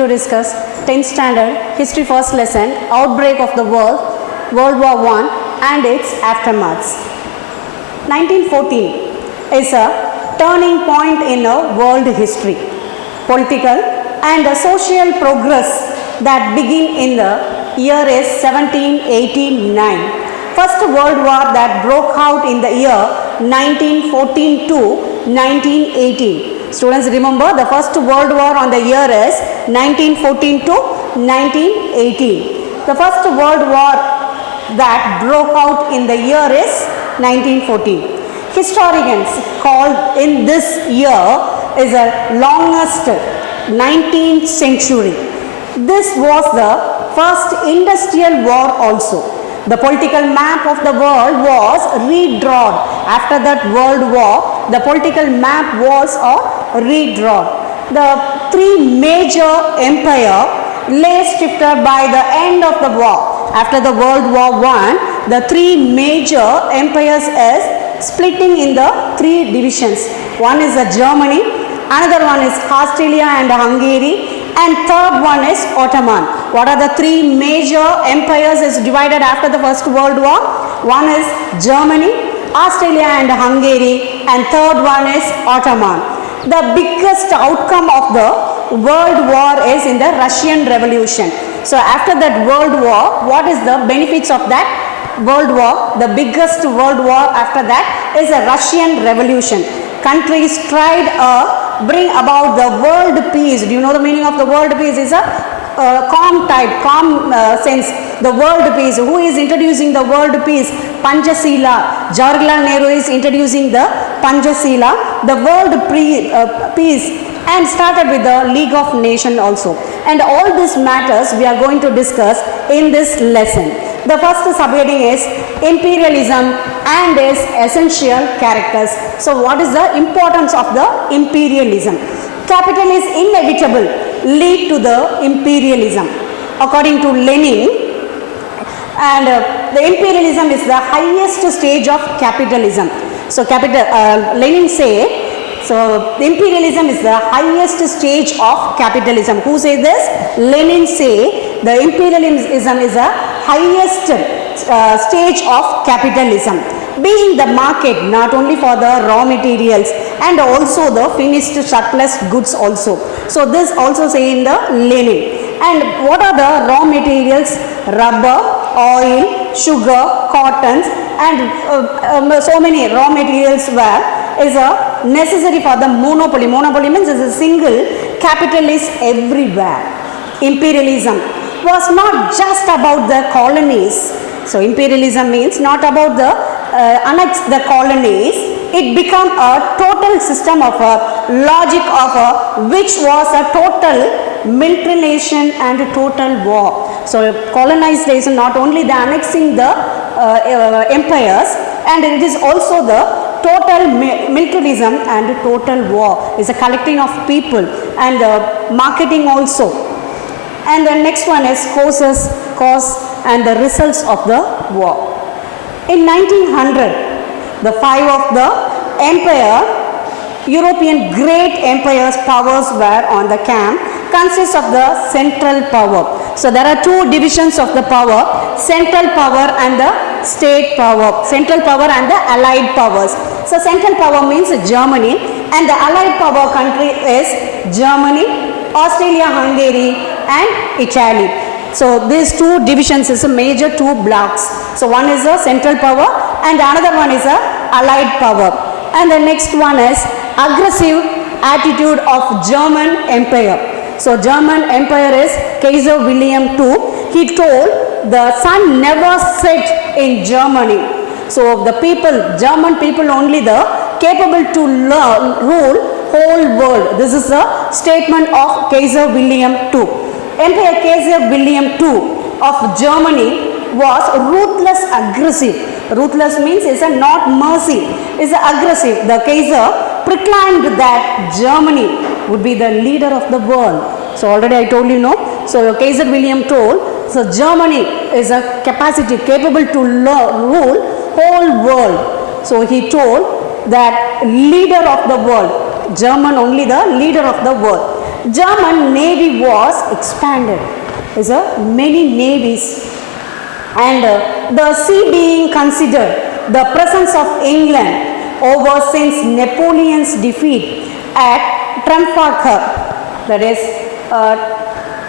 to discuss 10th standard history first lesson, outbreak of the World War I and its aftermaths. 1914 is a turning point in world history. Political and social progress that begin in the year is 1789. First World War that broke out in the year 1914 to 1918. Students, remember the first World War on the year is 1914 to 1918. The first World War that broke out in the year is 1914. Historians called in this year is the longest 19th century. This was the first industrial war also. The political map of the world was redrawn. After that World War, the political map was redrawn. The three major empires lay shifted by the end of the war. After the World War I, the three major empires is splitting in the three divisions. One is Germany, another one is Austria and Hungary, and third one is Ottoman. What are the three major empires is divided after the First World War? One is Germany, Austria and Hungary, and third one is Ottoman. The biggest outcome of the World War is in the Russian Revolution. So after that World War, what is the benefits of that World War? The biggest World War after that is a Russian Revolution. Countries tried bring about the world peace. Do you know the meaning of the world peace? Is a calm sense. The world peace. Who is introducing the world peace? Panchasila. Jawaharlal Nehru is introducing the Panchasila, the world peace, and started with the League of Nations also. And all these matters we are going to discuss in this lesson. The first subheading is imperialism and its essential characters. So what is the importance of the imperialism? Capital is inevitable, lead to the imperialism. According to Lenin, and the imperialism is the highest stage of capitalism. So Lenin say, so imperialism is the highest stage of capitalism. Who says this? Lenin say the imperialism is the highest stage of capitalism, being the market not only for the raw materials and also the finished surplus goods also. So this also say in the Lenin. And what are the raw materials? Rubber, oil, sugar, cottons, and so many raw materials is necessary for the monopoly. Monopoly means is a single capitalist everywhere. Imperialism was not just about the colonies. So imperialism means not about the annex the colonies. It became a total system of a logic of which was a total militarization and total war. So colonization, not only the annexing the empires, and it is also the total militarism and total war. Is a collecting of people and marketing also. And the next one is cause and the results of the war. In 1900, the five of the European great empires powers were on the camp, consists of the central power. So there are two divisions of the power, central power and the state power. Central power and the allied powers. So central power means Germany, and the allied power country is Germany, Austria, Hungary, and Italy. So these two divisions is a major two blocks. So one is a central power and another one is a allied power. And the next one is aggressive attitude of German Empire. So German Empire is Kaiser William II. He told the sun never set in Germany. So the people, German people only the capable to rule whole world. This is a statement of Kaiser William II. Emperor Kaiser William II of Germany was ruthless aggressive. Ruthless means is a not mercy, is a aggressive. The Kaiser proclaimed that Germany would be the leader of the world. So already I told you no. So Kaiser William told, so Germany is a capacity capable to rule whole world. So he told that leader of the world, German only the leader of the world. German navy was expanded. There's many navies, and the sea being considered the presence of England over since Napoleon's defeat at Trafalgar, that is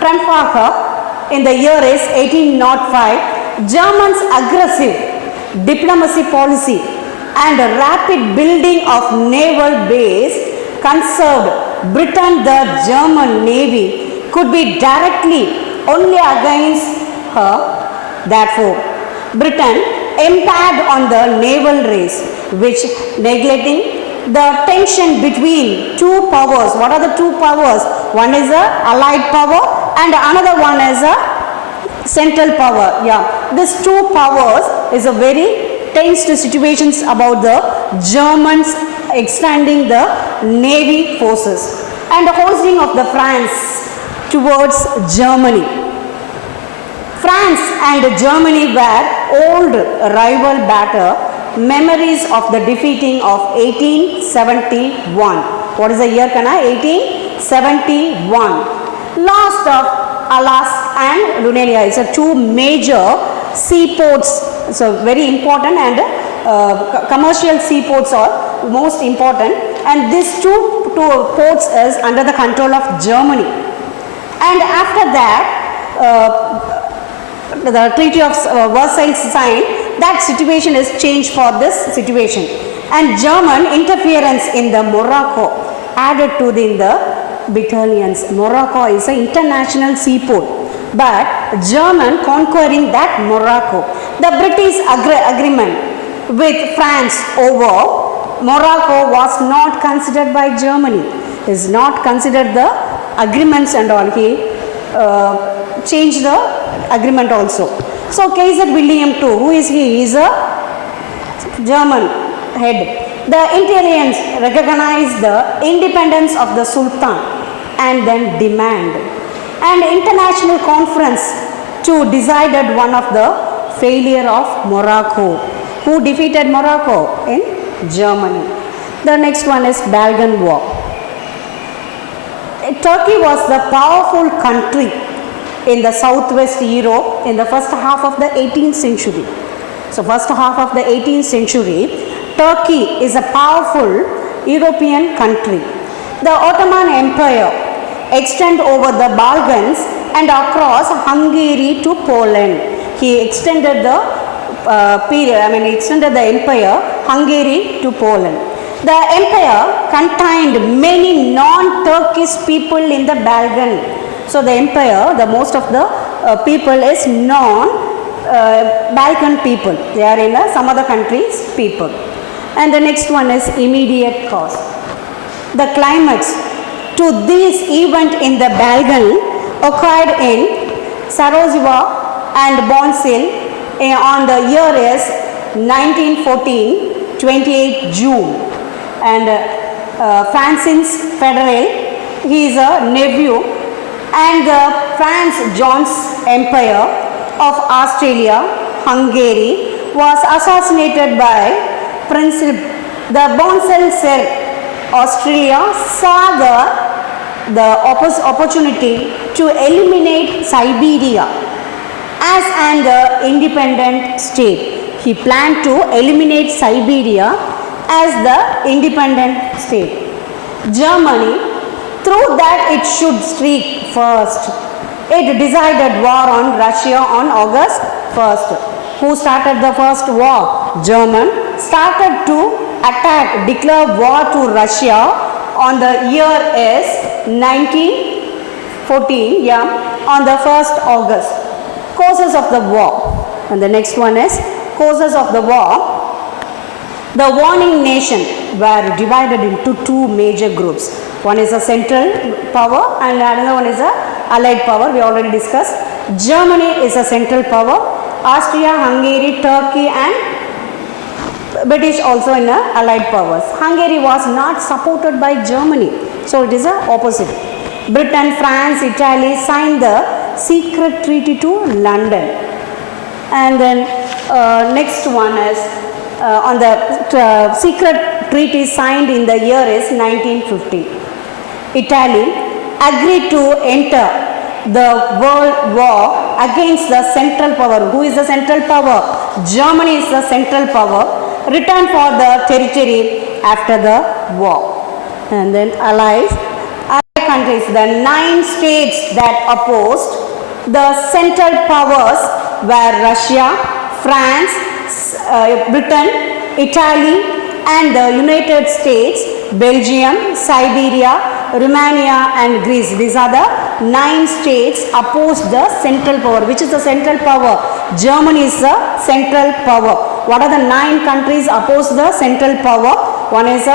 Trafalgar in the year is 1805. Germans' aggressive diplomacy policy and rapid building of naval base conserved Britain. The German navy could be directly only against her. Therefore, Britain embarked on the naval race, which neglecting the tension between two powers. What are the two powers? One is a allied power and another one is a central power. Yeah, these two powers is a very tense situations about the Germans extending the navy forces and the hosting of the France towards Germany. France and Germany were old rival battle memories of the defeating of 1871. What is the year, Kana? 1871. Lost of Alas and Lunaria is a two major seaports. So very important, and commercial seaports are most important, and these two ports is under the control of Germany. And after that, the Treaty of Versailles signed, that situation is changed for this situation, and German interference in the Morocco added to the battalions. Morocco is an international seaport, but German conquering that Morocco. The British agreement with France over Morocco was not considered by Germany. Is not considered the agreements and all. He changed the agreement also. So Kaiser William II, who is he? He is a German head. The Italians recognized the independence of the Sultan and then demand an international conference to decided one of the failure of Morocco. Who defeated Morocco? In Germany. The next one is Balkan War. Turkey was the powerful country in the southwest Europe in the first half of the 18th century. So first half of the 18th century, Turkey is a powerful European country. The Ottoman Empire extended over the Balkans and across Hungary to Poland. He extended the extended the empire Hungary to Poland. The empire contained many non-Turkish people in the Balkan. So the empire, the most of the people is Balkan people. They are in some other countries people. And the next one is immediate cause. The climax to this event in the Balkan occurred in Sarajevo and Bonsil on the year is 1914, 28 June. And Francis Federer, he is a nephew, and the Franz John's Empire of Australia, Hungary was assassinated by Prince. The Bonsal said Australia saw the opportunity to eliminate Siberia as an independent state. He planned to eliminate Siberia as the independent state. Germany, through that it should streak first. It decided war on Russia on August 1st. Who started the first war? German started to attack, declare war to Russia on the year is 1914, on the 1st August. Causes of the war. And the next one is causes of the war. The warring nation were divided into two major groups. One is a central power and another one is a allied power. We already discussed. Germany is a central power. Austria, Hungary, Turkey and British also in allied powers. Hungary was not supported by Germany. So it is a opposite. Britain, France, Italy signed the secret treaty to London. And then next one is on the secret treaty signed in the year is 1950. Italy agreed to enter the world war against the central power. Who is the central power? Germany is the central power. Returned for the territory after the war. And then allied countries, the 9 states that opposed the central powers were Russia, France, Britain, Italy, and the United States, Belgium, Siberia, Romania, and Greece. These are the 9 states opposed the central power. Which is the central power? Germany is the central power. What are the 9 countries opposed the central power? One is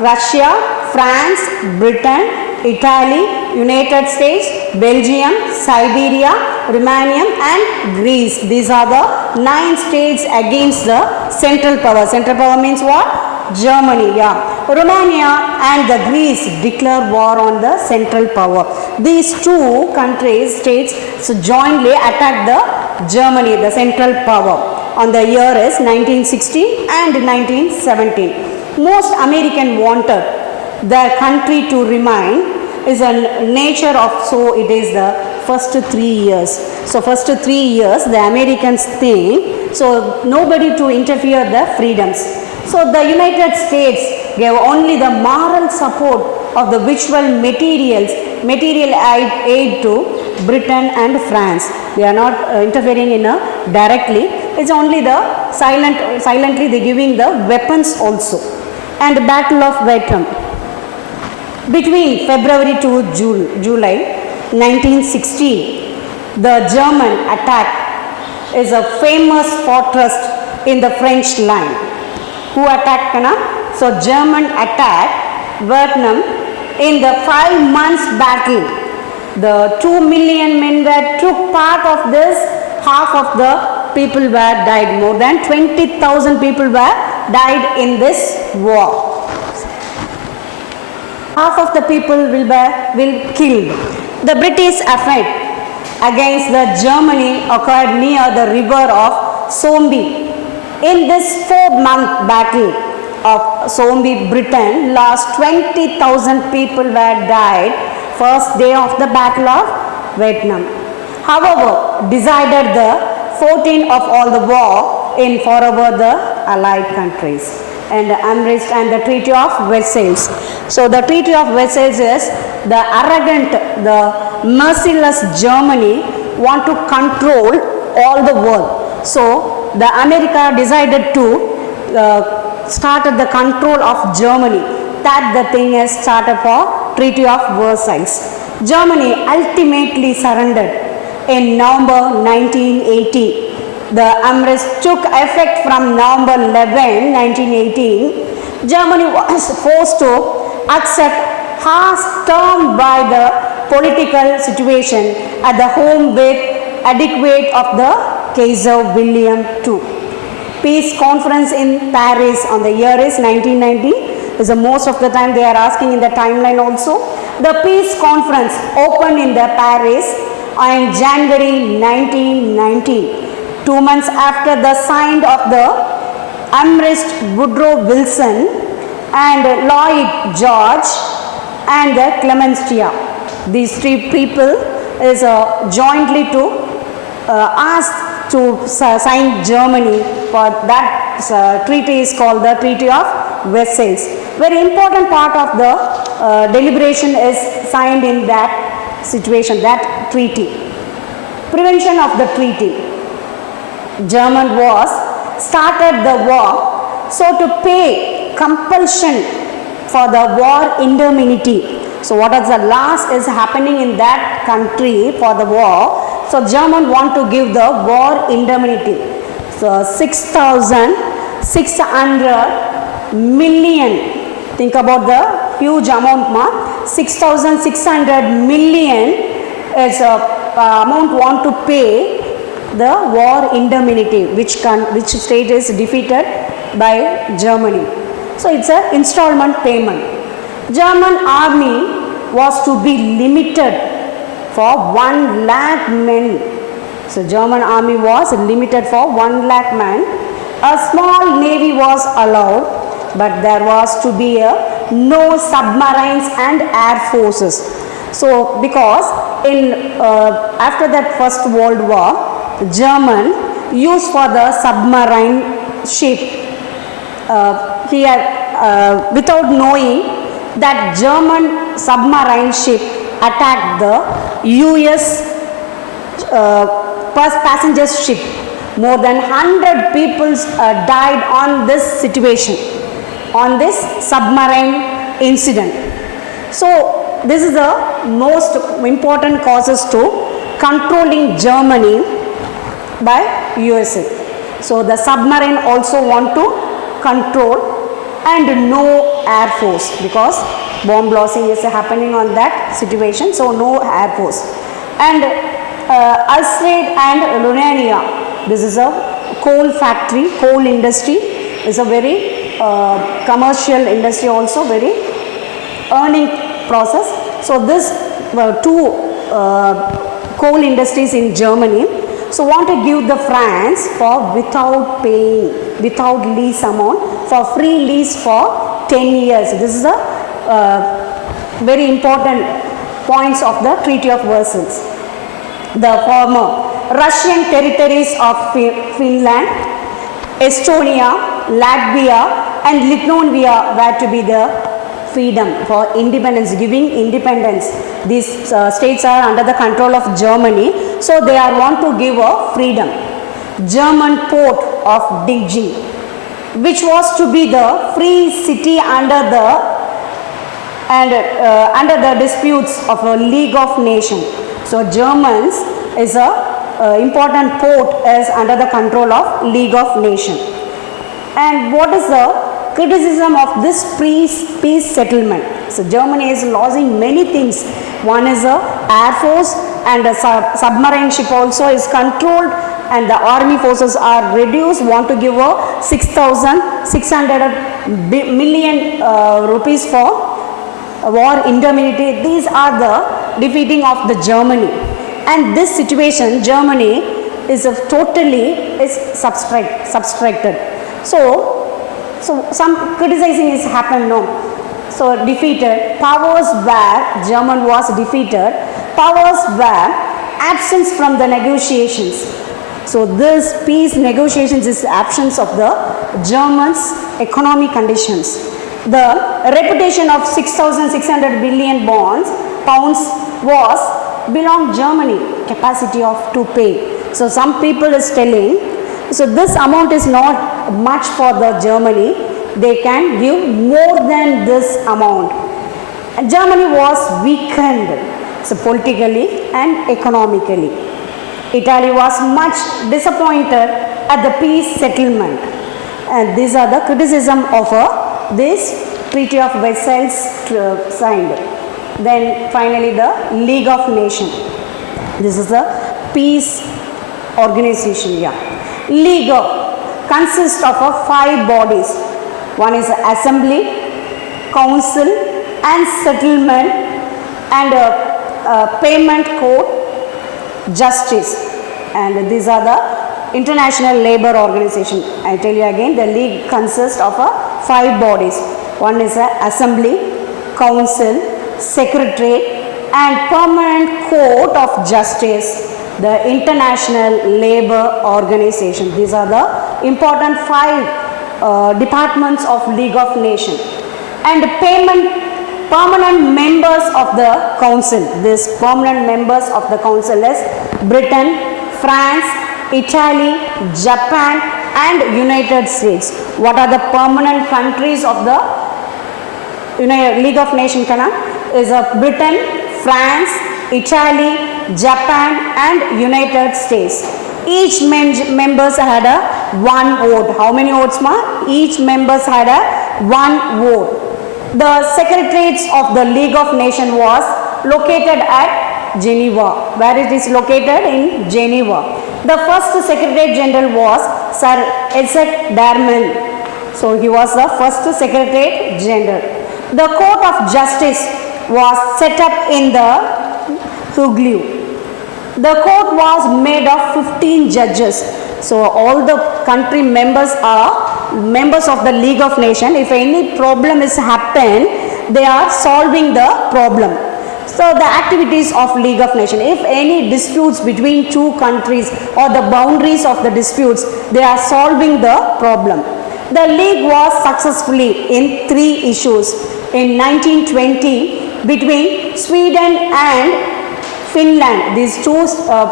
Russia, France, Britain, Italy, United States, Belgium, Siberia, Romania, and Greece. These are the 9 states against the central power. Central power means what? Germany, yeah. Romania and the Greece declare war on the central power. These 2 countries, states, jointly attacked the Germany, the central power. On the year is 1916 and 1917. Most American wanted their country to remain is a nature of, so it is the first 3 years. So first 3 years the Americans think, so nobody to interfere the freedoms. So the United States gave only the moral support of the visual material aid to Britain and France. They are not interfering in directly. It's only the silently they giving the weapons also. And the Battle of Wagram. Between February to July 1916, the German attack is a famous fortress in the French line. Who attacked? So German attacked Wagram in the 5 months battle. The 2 million men that took part of this, half of the people were died. More than 20,000 people were died in this war. Half of the people will killed. The British effort against the Germany occurred near the river of Somme. In this 4-month battle of Somme, Britain lost 20,000 people were died first day of the Battle of Wagram. However, decided the 14 of all the war in favor the Allied countries. And Amherst and the Treaty of Versailles. So the Treaty of Versailles is the arrogant, the merciless Germany want to control all the world. So the America decided to start the control of Germany. That the thing is started for Treaty of Versailles. Germany ultimately surrendered in November 1918. The armistice took effect from November 11, 1918. Germany was forced to accept harsh terms by the political situation at the home with adequate of the Kaiser William II. Peace conference in Paris on the year is 1990. Is the most of the time they are asking in the timeline also. The peace conference opened in the Paris on January 1990. 2 months after the sign of the Amherst, Woodrow Wilson and Lloyd George and the Clemenceau. These 3 people is jointly to ask to sign Germany for that treaty is called the Treaty of Versailles. Very important part of the deliberation is signed in that situation, that treaty. Prevention of the treaty. German was started the war so to pay compulsion for the war indemnity. So what is the loss is happening in that country for the war. So German want to give the war indemnity. So 6,600 million. Think about the huge amount. 6,600 million is a amount want to pay the war indemnity which state is defeated by Germany. So it's an installment payment. German army was to be limited for 1 lakh men. So German army was limited for 1 lakh men. A small navy was allowed, but there was to be no submarines and air forces. So because after that First World War, German used for the submarine ship, without knowing that German submarine ship attacked the US passenger ship. More than 100 people died on this situation, on this submarine incident. So this is the most important causes to controlling Germany by USA. So the submarine also want to control, and no air force, because bomb blasting is happening on that situation, so no air force. And Alfred and Romania, this is a coal factory, coal industry is a very commercial industry, also very earning process. So this two coal industries in Germany, so want to give the France for without paying, without lease amount, for free lease for 10 years. This is a very important points of the Treaty of Versailles. The former Russian territories of Finland, Estonia, Latvia and Lithuania were to be the freedom for independence, giving independence. These states are under the control of Germany, so they are want to give a freedom. German port of Dinging, which was to be the free city under the disputes of a League of Nations. So Germans is a important port is under the control of League of Nations. And what is the criticism of this peace settlement? So Germany is losing many things. One is a air force, and a submarine ship also is controlled, and the army forces are reduced, want to give a 6,600 million rupees for war indemnity. These are the defeating of the Germany. And this situation, Germany is totally subtracted. So some criticizing is happened now. So defeated, powers where German was defeated, powers were absence from the negotiations. So this peace negotiations is absence of the Germans' economic conditions. The reputation of 6,600 billion pounds was belong Germany capacity of to pay. So some people is telling, so this amount is not much for the Germany, they can give more than this amount. And Germany was weakened, so politically and economically. Italy was much disappointed at the peace settlement, and these are the criticism of this Treaty of Versailles signed. Then finally the League of Nations. This is a peace organization. League consists of 5 bodies. One is Assembly, Council and Settlement and Payment Court, Justice, and these are the International Labour Organization. I tell you again, the league consists of 5 bodies. One is Assembly, Council, Secretariat and Permanent Court of Justice, the International Labour Organization. These are the important 5 departments of League of Nations. And permanent members of the Council. These permanent members of the Council is Britain, France, Italy, Japan and United States. What are the permanent countries of the League of Nations? Is Britain, France, Italy, Japan and United States. Each members had one vote. How many votes ma? Each members had one vote. The secretariats of the League of Nations was located at Geneva. Where it is located? In Geneva. The first Secretary General was Sir Isaac Darman. So he was the first Secretary General. The Court of Justice was set up in the Hugli. The court was made of 15 judges. So all the country members are members of the League of Nations. If any problem is happened, they are solving the problem. So the activities of League of Nations, if any disputes between two countries or the boundaries of the disputes, they are solving the problem. The League was successfully in 3 issues in 1920 between Sweden and Finland. These two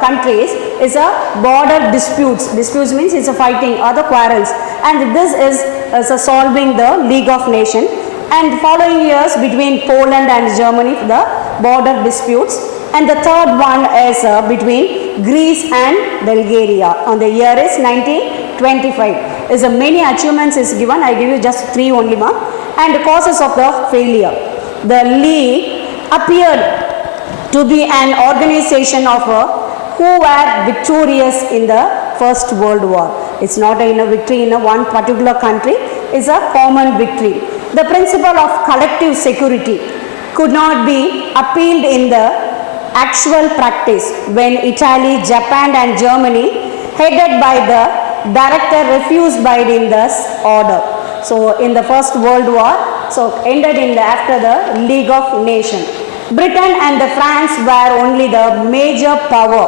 countries is a border disputes. Disputes means it's a fighting or the quarrels, and this is a solving the League of Nations. And following years between Poland and Germany, the border disputes. And the third one is between Greece and Bulgaria. On the year is 1925. Is many achievements is given. I give you just 3 only more. And the causes of the failure. The League appeared to be an organization of who were victorious in the First World War. It's not a victory in one particular country. It's a common victory. The principle of collective security could not be appealed in the actual practice when Italy, Japan and Germany, headed by the director, refused by in this order. So in the First World War, so ended in after the League of Nations. Britain and the France were only the major power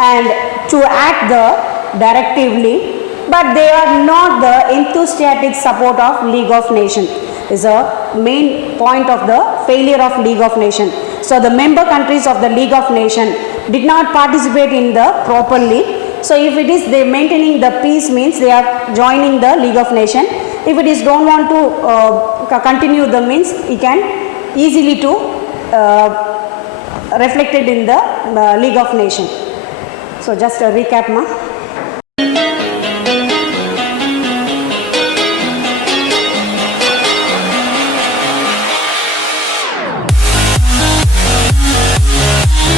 and to act the directively, but they are not the enthusiastic support of League of Nations. Is a main point of the failure of League of Nations. So the member countries of the League of Nations did not participate in the properly. So if it is they maintaining the peace means they are joining the League of Nations. If it is don't want to continue the means, it can easily to reflected in the League of Nations. So just a recap, ma.